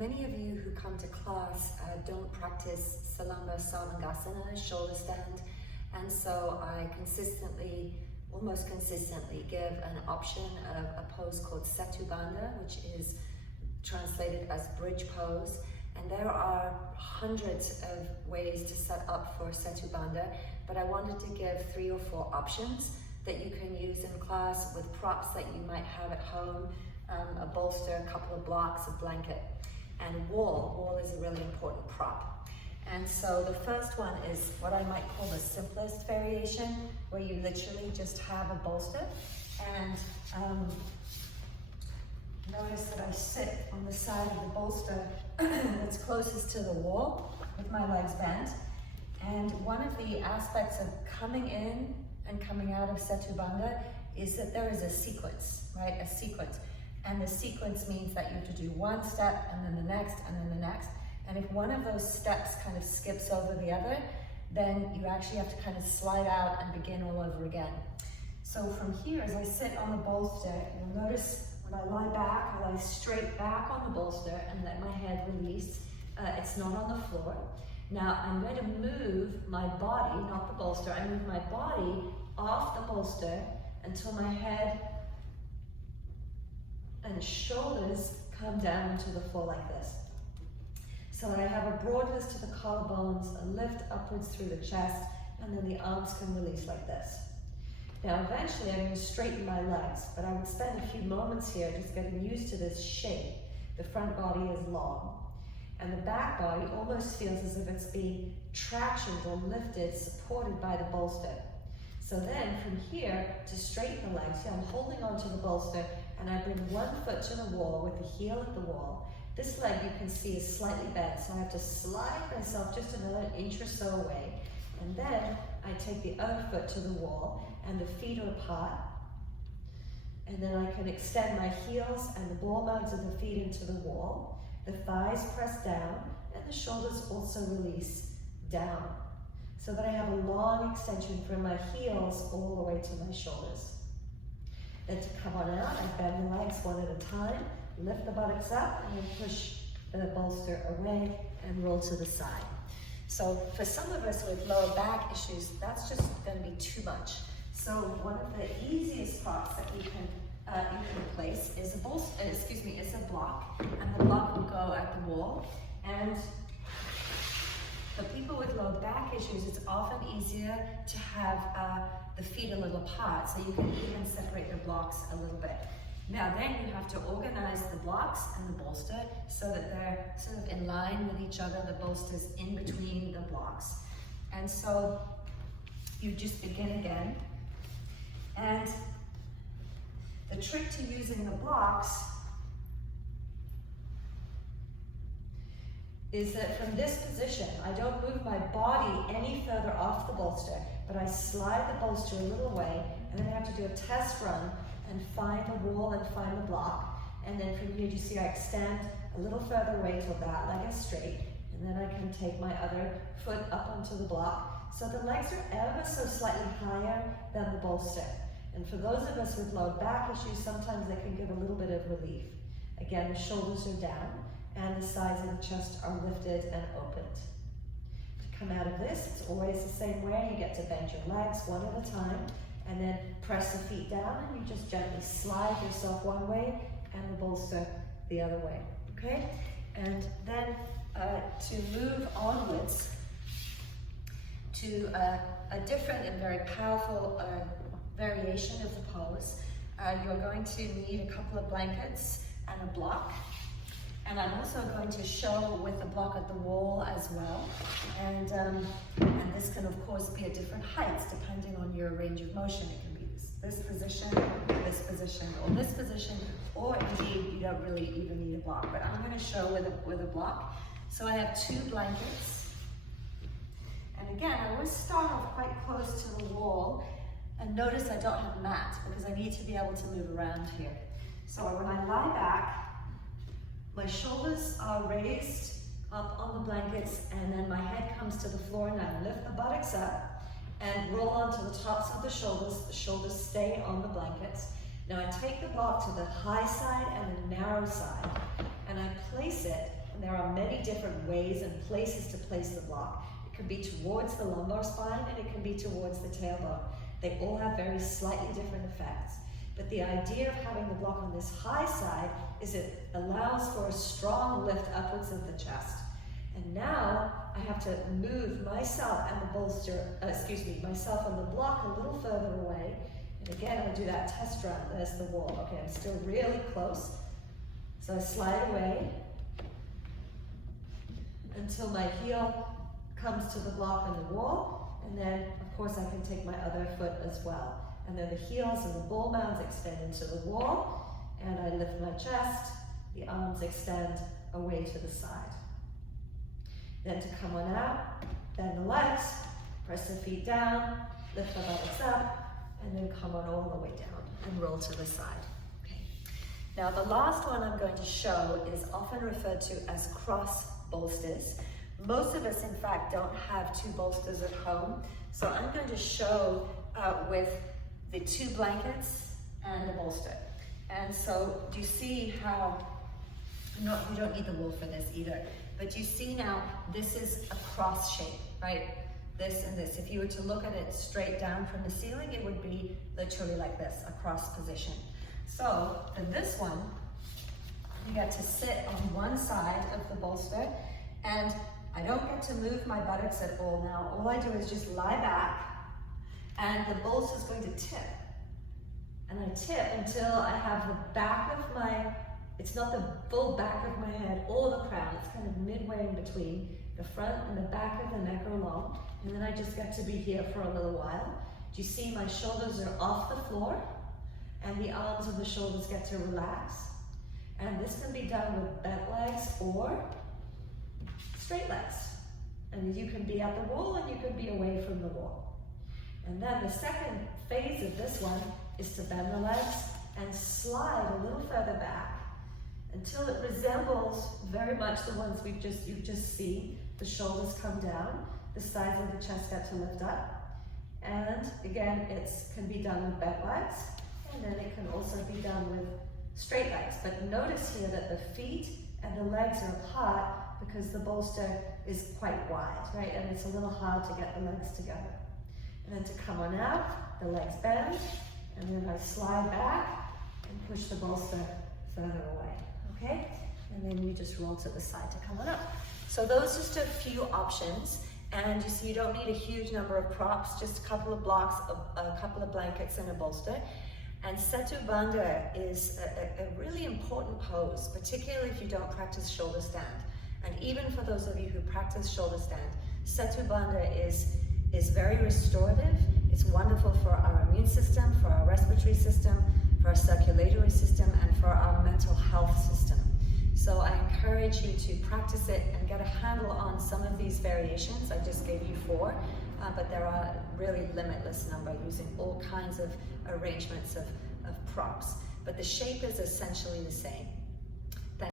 Many of you who come to class don't practice Salamba Sarvangasana, shoulder stand, and so I almost consistently give an option of a pose called setu bhanda, which is translated as bridge pose. And there are hundreds of ways to set up for setu bhanda, but I wanted to give 3 or 4 options that you can use in class with props that you might have at home, a bolster, a couple of blocks, a blanket, and wall. Wall is a really important prop. And so the first one is what I might call the simplest variation, where you literally just have a bolster. And notice that I sit on the side of the bolster that's closest to the wall with my legs bent. And one of the aspects of coming in and coming out of setu bhanda is that there is a sequence, right? A sequence. And the sequence means that you have to do one step and then the next and then the next. And if one of those steps kind of skips over the other, then you actually have to kind of slide out and begin all over again. So from here, as I sit on the bolster, you'll notice when I lie back, I lie straight back on the bolster and let my head release. It's not on the floor. Now I'm going to move my body, not the bolster, I move my body off the bolster until my head and shoulders come down to the floor like this. So that I have a broadness to the collarbones, a lift upwards through the chest, and then the arms can release like this. Now eventually I'm going to straighten my legs, but I would spend a few moments here just getting used to this shape. The front body is long, and the back body almost feels as if it's being tractioned or lifted, supported by the bolster. So then from here, to straighten the legs, I'm holding onto the bolster, and I bring one foot to the wall with the heel at the wall. This leg you can see is slightly bent, so I have to slide myself just another inch or so away. And then I take the other foot to the wall, and the feet are apart. And then I can extend my heels and the ball mounds of the feet into the wall. The thighs press down, and the shoulders also release down. So that I have a long extension from my heels all the way to my shoulders. Then to come on out, I bend the legs one at a time, lift the buttocks up, and then push the bolster away and roll to the side. So for some of us with lower back issues, that's just going to be too much. So one of the easiest props that you can place is a bolster, is a block, and the block will go at the wall. And for people with low back issues, it's often easier to have the feet a little apart, so you can even separate the blocks a little bit. Now then you have to organize the blocks and the bolster so that they're sort of in line with each other, the bolster's in between the blocks. And so you just begin again. And the trick to using the blocks is that from this position, I don't move my body any further off the bolster, but I slide the bolster a little way, and then I have to do a test run and find the wall and find the block. And then from here, you see I extend a little further away till that leg is straight, and then I can take my other foot up onto the block. So the legs are ever so slightly higher than the bolster. And for those of us with low back issues, sometimes they can give a little bit of relief. Again, the shoulders are down, and the sides of the chest are lifted and opened. To come out of this, it's always the same way. You get to bend your legs one at a time, and then press the feet down, and you just gently slide yourself one way and the bolster the other way, okay? And then to move onwards to a different and very powerful variation of the pose, you're going to need a couple of blankets and a block. And I'm also going to show with the block at the wall as well. And this can of course be at different heights depending on your range of motion. It can be this position, or this position, or indeed you don't really even need a block. But I'm going to show with a block. So I have 2 blankets. And again, I always start off quite close to the wall. And notice I don't have a mat because I need to be able to move around here. So when I lie back, my shoulders are raised up on the blankets, and then my head comes to the floor, and I lift the buttocks up and roll onto the tops of the shoulders stay on the blankets. Now I take the block to the high side and the narrow side, and I place it And there are many different ways and places to place the block. It can be towards the lumbar spine and it can be towards the tailbone. They all have very slightly different effects. But the idea of having the block on this high side is it allows for a strong lift upwards of the chest. And now I have to move myself and the bolster, myself and the block a little further away. And again, I do that test run. There's the wall. Okay, I'm still really close. So I slide away until my heel comes to the block on the wall. And then, of course, I can take my other foot as well. And then the heels and the ball mounds extend into the wall. And I lift my chest. The arms extend away to the side. Then to come on out, bend the legs, press the feet down, lift the buttocks up, and then come on all the way down and roll to the side. Okay. Now the last one I'm going to show is often referred to as cross bolsters. Most of us, in fact, don't have two bolsters at home, so I'm going to show with the two blankets and the bolster. And so do you see how, you don't need the wool for this either, but you see now this is a cross shape, right? This and this. If you were to look at it straight down from the ceiling, it would be literally like this, a cross position. So for this one, you get to sit on one side of the bolster, and I don't get to move my buttocks at all now. All I do is just lie back, and the bolster is going to tip. And I tip until I have the back of my, it's not the full back of my head or the crown, it's kind of midway in between. The front and the back of the neck are long, and then I just get to be here for a little while. Do you see my shoulders are off the floor, and the arms of the shoulders get to relax? And this can be done with bent legs or straight legs. And you can be at the wall and you can be away from the wall. And then the second phase of this one is to bend the legs and slide a little further back until it resembles very much the ones you've just seen. The shoulders come down, the sides of the chest get to lift up. And again, it can be done with bent legs, and then it can also be done with straight legs. But notice here that the feet and the legs are apart because the bolster is quite wide, right? And it's a little hard to get the legs together. And then to come on out, the legs bend, and then I slide back and push the bolster further away, okay? And then you just roll to the side to come on up. So those are just a few options, and you see you don't need a huge number of props, just a couple of blocks, a couple of blankets and a bolster. And setu bhanda is a really important pose, particularly if you don't practice shoulder stand. And even for those of you who practice shoulder stand, setu bhanda is very restorative. It's wonderful for our immune system, for our respiratory system, for our circulatory system, and for our mental health system. So I encourage you to practice it and get a handle on some of these variations. I just gave you 4, but there are really limitless number using all kinds of arrangements of props. But the shape is essentially the same.